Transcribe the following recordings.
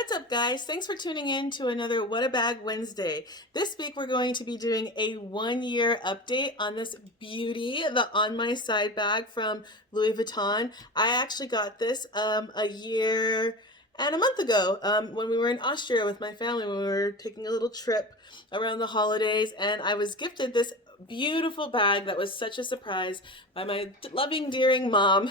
What's up, guys? Thanks for tuning in to another What a Bag Wednesday. This week we're going to be doing a 1-year update on this beauty, the On My Side bag from Louis Vuitton. I actually got this a year and a month ago when we were in Austria with my family when we were taking a little trip around the holidays, and I was gifted this beautiful bag that was such a surprise by my loving, dearing mom.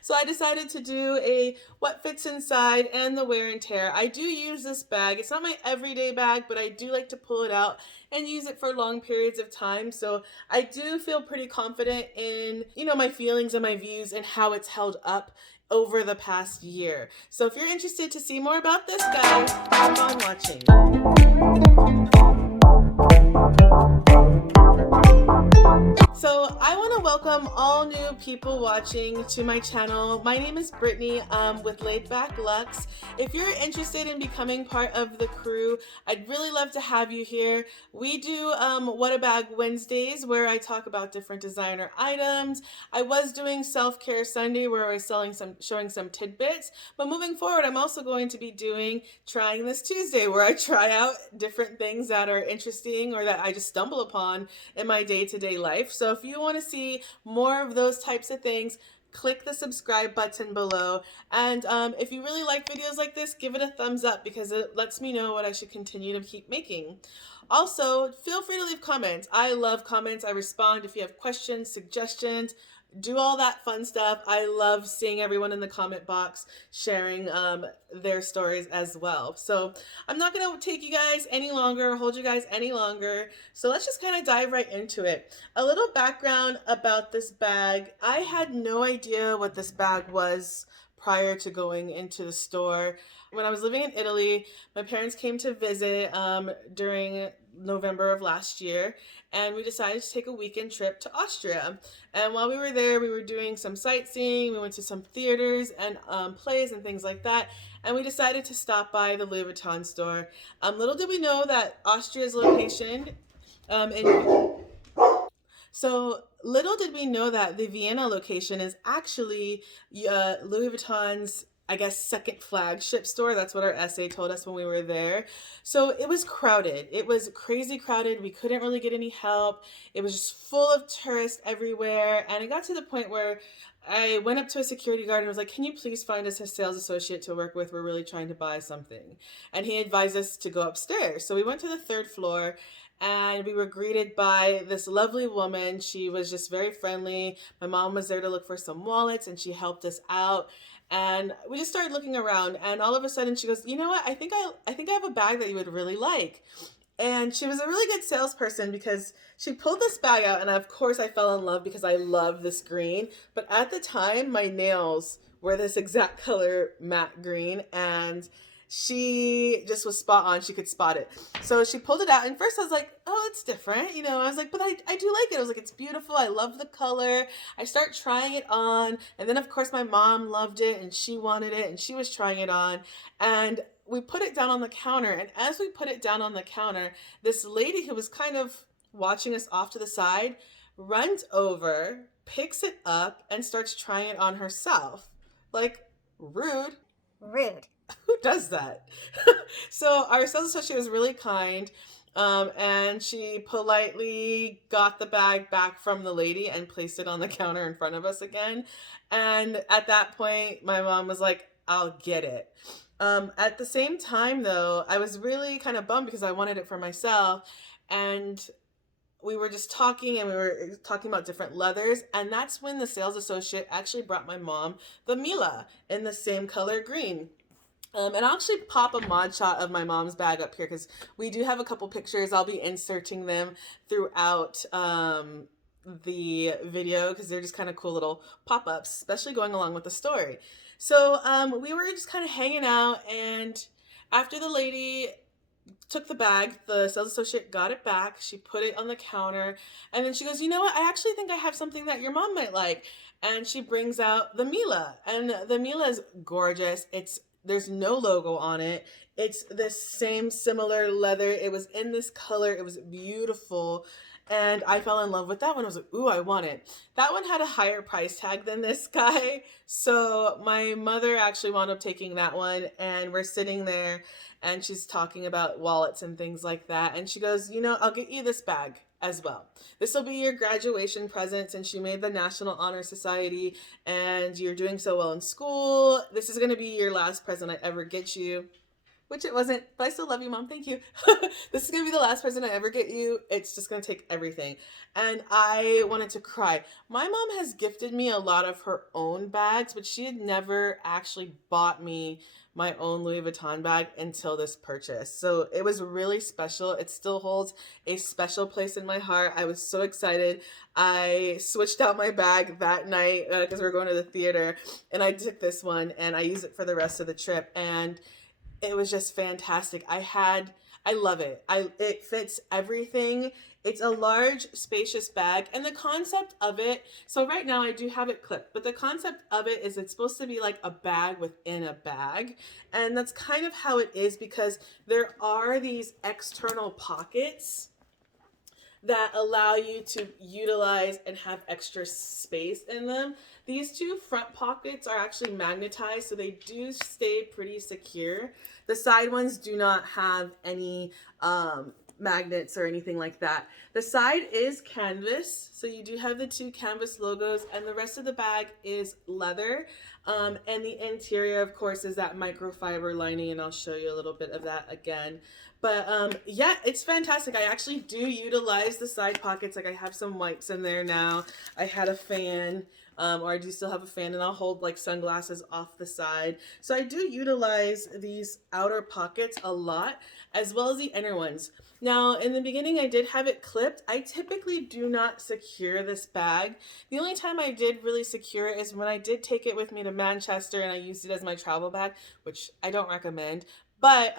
So I decided to do a what fits inside and the wear and tear. I do use this bag. It's not my everyday bag, but I do like to pull it out and use it for long periods of time. So I do feel pretty confident in, my feelings and my views and how it's held up over the past year. So if you're interested to see more about this, guys, keep on watching. So I want to welcome all new people watching to my channel. My name is Brittany with Laid Back Lux. If you're interested in becoming part of the crew, I'd really love to have you here. We do What a Bag Wednesdays where I talk about different designer items. I was doing Self-Care Sunday where I was showing some tidbits, but moving forward I'm also going to be doing Trying This Tuesday where I try out different things that are interesting or that I just stumble upon in my day-to-day life. So if you want to see more of those types of things, click the subscribe button below. And if you really like videos like this, give it a thumbs up because it lets me know what I should continue to keep making. Also, feel free to leave comments. I love comments. I respond if you have questions, suggestions, do all that fun stuff. I love seeing everyone in the comment box sharing their stories as well. So I'm not going to take you guys any longer, hold you guys any longer. So let's just kind of dive right into it. A little background about this bag. I had no idea what this bag was prior to going into the store. When I was living in Italy, my parents came to visit during November of last year, and we decided to take a weekend trip to Austria. And while we were there, we were doing some sightseeing. We went to some theaters and plays and things like that. And we decided to stop by the Louis Vuitton store. Little did we know that Austria's location little did we know that the Vienna location is actually Louis Vuitton's, I guess, second flagship store. That's what our essay told us when we were there. So it was crowded. It was crazy crowded. We couldn't really get any help. It was just full of tourists everywhere. And it got to the point where I went up to a security guard and was like, can you please find us a sales associate to work with? We're really trying to buy something. And he advised us to go upstairs. So we went to the third floor and we were greeted by this lovely woman. She was just very friendly. My mom was there to look for some wallets and she helped us out. And we just started looking around, and all of a sudden she goes, you know what, I think I have a bag that you would really like. And she was a really good salesperson because she pulled this bag out, and of course I fell in love because I love this green. But at the time, my nails were this exact color, matte green, and she just was spot on. She could spot it. So she pulled it out, and first I was like, oh, it's different. I was like, but I do like it. I was like, it's beautiful. I love the color. I start trying it on. And then, of course, my mom loved it, and she wanted it, and she was trying it on. And we put it down on the counter. And as we put it down on the counter, this lady who was kind of watching us off to the side runs over, picks it up, and starts trying it on herself. Like, rude. Rude. Who does that? So our sales associate was really kind, and she politely got the bag back from the lady and placed it on the counter in front of us again. And at that point, my mom was like, I'll get it. At the same time, though, I was really kind of bummed because I wanted it for myself. And we were just talking, and we were talking about different leathers, and that's when the sales associate actually brought my mom the Mila in the same color green. And I'll actually pop a mod shot of my mom's bag up here because we do have a couple pictures. I'll be inserting them throughout the video because they're just kind of cool little pop-ups, especially going along with the story. So we were just kind of hanging out, and after the lady took the bag, the sales associate got it back. She put it on the counter, and then she goes, you know what? I actually think I have something that your mom might like. And she brings out the Mila, and the Mila is gorgeous. There's no logo on it. It's this same similar leather. It was in this color. It was beautiful. and I fell in love with that one. I was like, ooh, I want it. That one had a higher price tag than this guy. So my mother actually wound up taking that one, and we're sitting there and she's talking about wallets and things like that. And she goes, you know, I'll get you this bag as well. This will be your graduation present since you made the National Honor Society and you're doing so well in school. This is going to be your last present I ever get you, which it wasn't, but I still love you, Mom. Thank you. This is going to be the last present I ever get you. It's just going to take everything. And I wanted to cry. My mom has gifted me a lot of her own bags, but she had never actually bought me my own Louis Vuitton bag until this purchase. So it was really special. It still holds a special place in my heart. I was so excited. I switched out my bag that night because we were going to the theater, and I took this one and I used it for the rest of the trip. And it was just fantastic. I love it. It fits everything. It's a large, spacious bag, and the concept of it. So right now I do have it clipped, but the concept of it is it's supposed to be like a bag within a bag, and that's kind of how it is because there are these external pockets that allow you to utilize and have extra space in them. These two front pockets are actually magnetized, so they do stay pretty secure. The side ones do not have any magnets or anything like that. The side is canvas, so you do have the two canvas logos, and the rest of the bag is leather. And the interior, of course, is that microfiber lining, and I'll show you a little bit of that again. But yeah, it's fantastic. I actually do utilize the side pockets. Like I have some wipes in there now. I had a fan, or I do still have a fan, and I'll hold like sunglasses off the side. So I do utilize these outer pockets a lot, as well as the inner ones. Now, in the beginning, I did have it clipped. I typically do not secure this bag. The only time I did really secure it is when I did take it with me to Manchester and I used it as my travel bag, which I don't recommend. But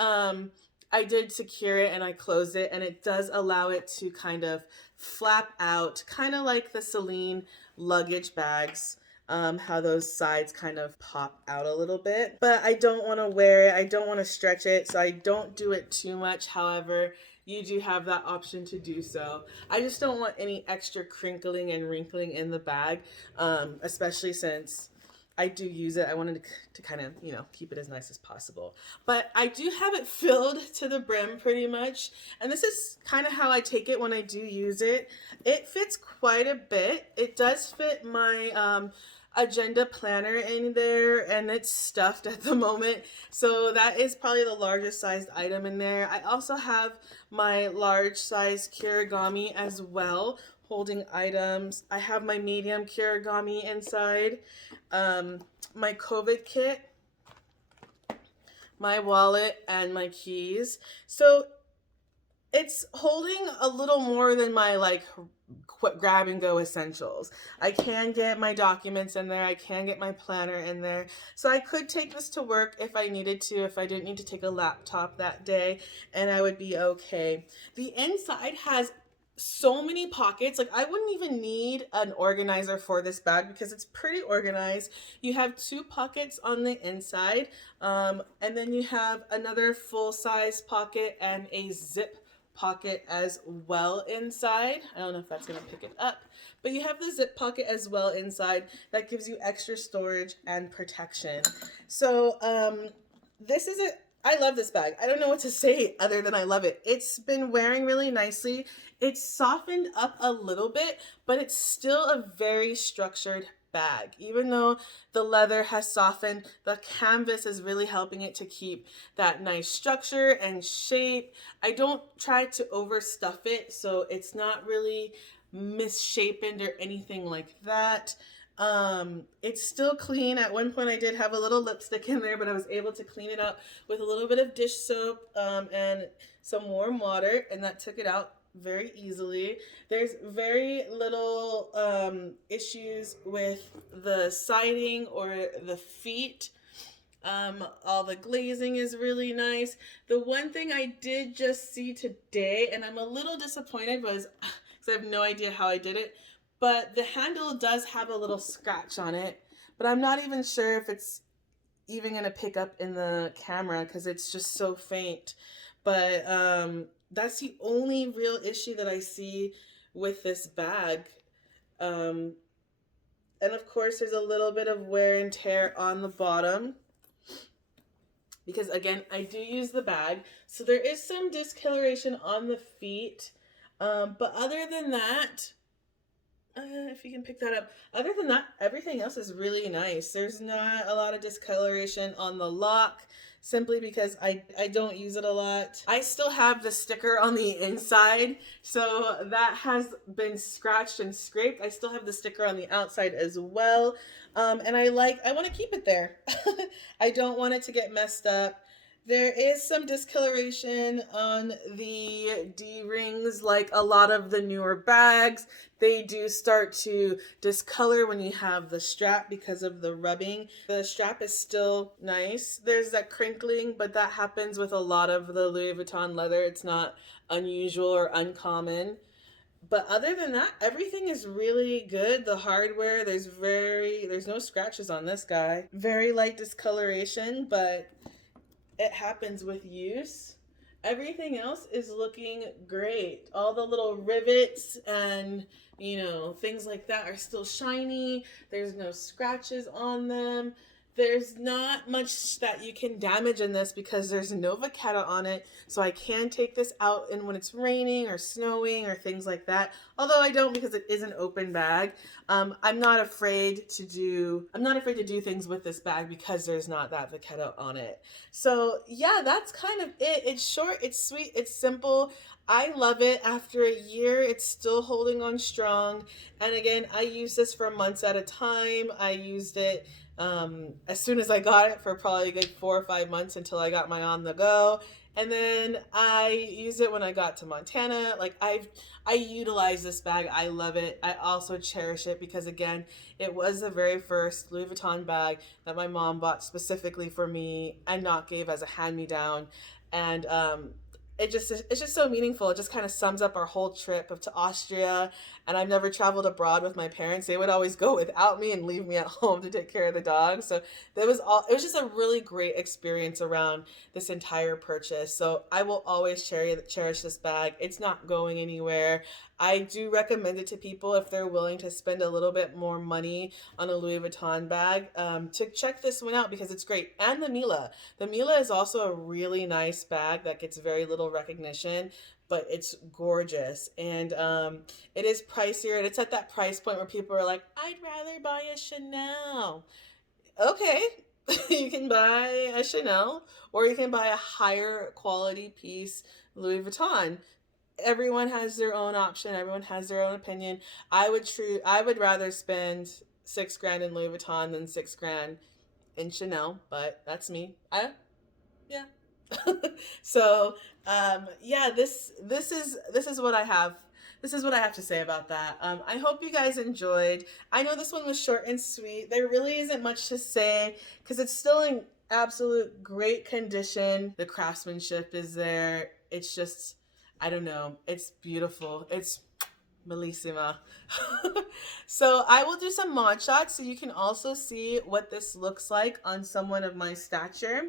I did secure it and I closed it, and it does allow it to kind of flap out, kind of like the Celine luggage bags. How those sides kind of pop out a little bit, but I don't want to wear it. I don't want to stretch it, so I don't do it too much. However, you do have that option to do so. I just don't want any extra crinkling and wrinkling in the bag, especially since I do use it. I wanted to kind of, you know, keep it as nice as possible. But I do have it filled to the brim pretty much. And this is kind of how I take it when I do use it. It fits quite a bit. It does fit my agenda planner in there, and it's stuffed at the moment. So that is probably the largest sized item in there. I also have my large size Kirigami as well, holding items. I have my medium Kirigami inside, my COVID kit, my wallet, and my keys. So it's holding a little more than my like grab and go essentials. I can get my documents in there. I can get my planner in there. So I could take this to work if I needed to, if I didn't need to take a laptop that day, and I would be okay. The inside has so many pockets. Like I wouldn't even need an organizer for this bag because it's pretty organized. You have two pockets on the inside, and then you have another full-size pocket and a zip pocket as well inside. I don't know if that's going to pick it up, but you have the zip pocket as well inside that gives you extra storage and protection. So this is it. I love this bag. I don't know what to say other than I love it. It's been wearing really nicely. It's softened up a little bit, but it's still a very structured bag. Even though the leather has softened, the canvas is really helping it to keep that nice structure and shape. I don't try to overstuff it, so it's not really misshapen or anything like that. It's still clean. At one point I did have a little lipstick in there, but I was able to clean it up with a little bit of dish soap and some warm water, and that took it out very easily. There's very little issues with the siding or the feet. All the glazing is really nice. The one thing I did just see today, and I'm a little disappointed, was because I have no idea how I did it, but the handle does have a little scratch on it, but I'm not even sure if it's even going to pick up in the camera because it's just so faint. But that's the only real issue that I see with this bag. Um, and of course, there's a little bit of wear and tear on the bottom because, again, I do use the bag. So there is some discoloration on the feet. But other than that, if you can pick that up. Other than that, everything else is really nice. There's not a lot of discoloration on the lock simply because I don't use it a lot. I still have the sticker on the inside, so that has been scratched and scraped. I still have the sticker on the outside as well. And I want to keep it there. I don't want it to get messed up. There is some discoloration on the D-rings, like a lot of the newer bags. They do start to discolor when you have the strap because of the rubbing. The strap is still nice. There's that crinkling, but that happens with a lot of the Louis Vuitton leather. It's not unusual or uncommon. But other than that, everything is really good. The hardware, there's no scratches on this guy. Very light discoloration, but it happens with use. Everything else is looking great. All the little rivets and, things like that are still shiny. There's no scratches on them. There's not much that you can damage in this because there's no vachetta on it. So I can take this out in when it's raining or snowing or things like that. Although I don't because it is an open bag. I'm not afraid to do things with this bag because there's not that vachetta on it. So yeah, that's kind of it. It's short, it's sweet, it's simple. I love it. After a year, it's still holding on strong. And again, I use this for months at a time. I used it as soon as I got it for probably like 4 or 5 months until I got my on the go. And then I used it when I got to Montana. I utilize this bag. I love it. I also cherish it because again, it was the very first Louis Vuitton bag that my mom bought specifically for me and not gave as a hand me down. And it's just so meaningful. It just kind of sums up our whole trip up to Austria. And I've never traveled abroad with my parents. They would always go without me and leave me at home to take care of the dog. So it was just a really great experience around this entire purchase. So I will always cherish this bag. It's not going anywhere. I do recommend it to people if they're willing to spend a little bit more money on a Louis Vuitton bag, to check this one out because it's great. And the Mila. The Mila is also a really nice bag that gets very little recognition, but it's gorgeous. And it is pricier, and it's at that price point where people are like, I'd rather buy a Chanel. Okay, you can buy a Chanel, or you can buy a higher quality piece, Louis Vuitton. Everyone has their own option. Everyone has their own opinion. I would rather spend 6 grand in Louis Vuitton than 6 grand in Chanel, but that's me. Yeah. So yeah, this is what I have. This is what I have to say about that. I hope you guys enjoyed. I know this one was short and sweet. There really isn't much to say because it's still in absolute great condition. The craftsmanship is there. It's just, I don't know. It's beautiful. It's Bellissima. So I will do some mod shots so you can also see what this looks like on someone of my stature.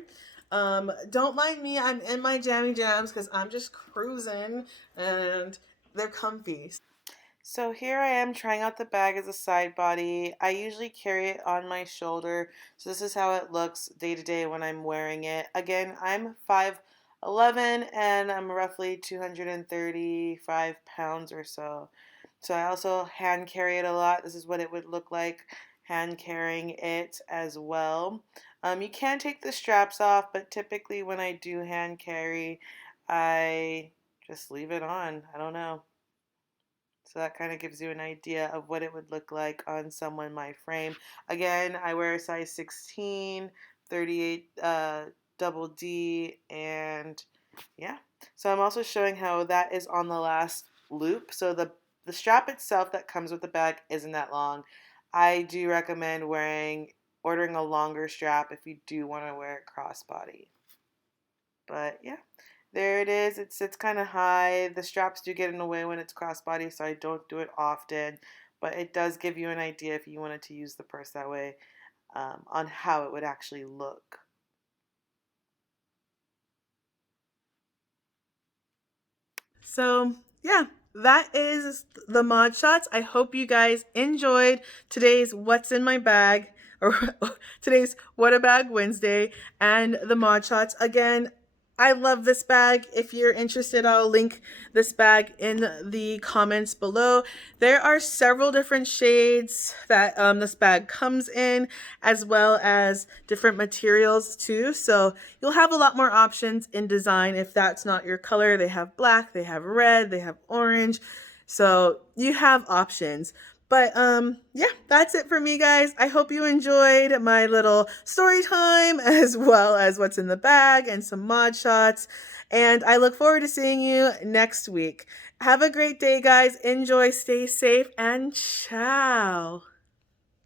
Don't mind me, I'm in my jammy jams because I'm just cruising and they're comfy. So here I am trying out the bag as a side body. I usually carry it on my shoulder, so this is how it looks day to day when I'm wearing it. Again, I'm 5'11" and I'm roughly 235 pounds or so. So I also hand carry it a lot. This is what it would look like hand carrying it as well. You can take the straps off, but typically when I do hand carry, I just leave it on. I don't know. So that kind of gives you an idea of what it would look like on someone my frame. Again, I wear a size 16, 38 double D, and yeah. So I'm also showing how that is on the last loop. So the strap itself that comes with the bag isn't that long. I do recommend ordering a longer strap if you do want to wear it crossbody. But yeah, there it is. It sits kind of high. The straps do get in the way when it's crossbody, so I don't do it often. But it does give you an idea if you wanted to use the purse that way, on how it would actually look. So yeah, that is the mod shots. I hope you guys enjoyed today's What's in My Bag, or today's What a Bag Wednesday, and the mod shots. Again, I love this bag. If you're interested, I'll link this bag in the comments below. There are several different shades that this bag comes in, as well as different materials too. So you'll have a lot more options in design if that's not your color. They have black, they have red, they have orange. So you have options. But yeah, that's it for me, guys. I hope you enjoyed my little story time as well as what's in the bag and some mod shots. And I look forward to seeing you next week. Have a great day, guys. Enjoy, stay safe, and ciao.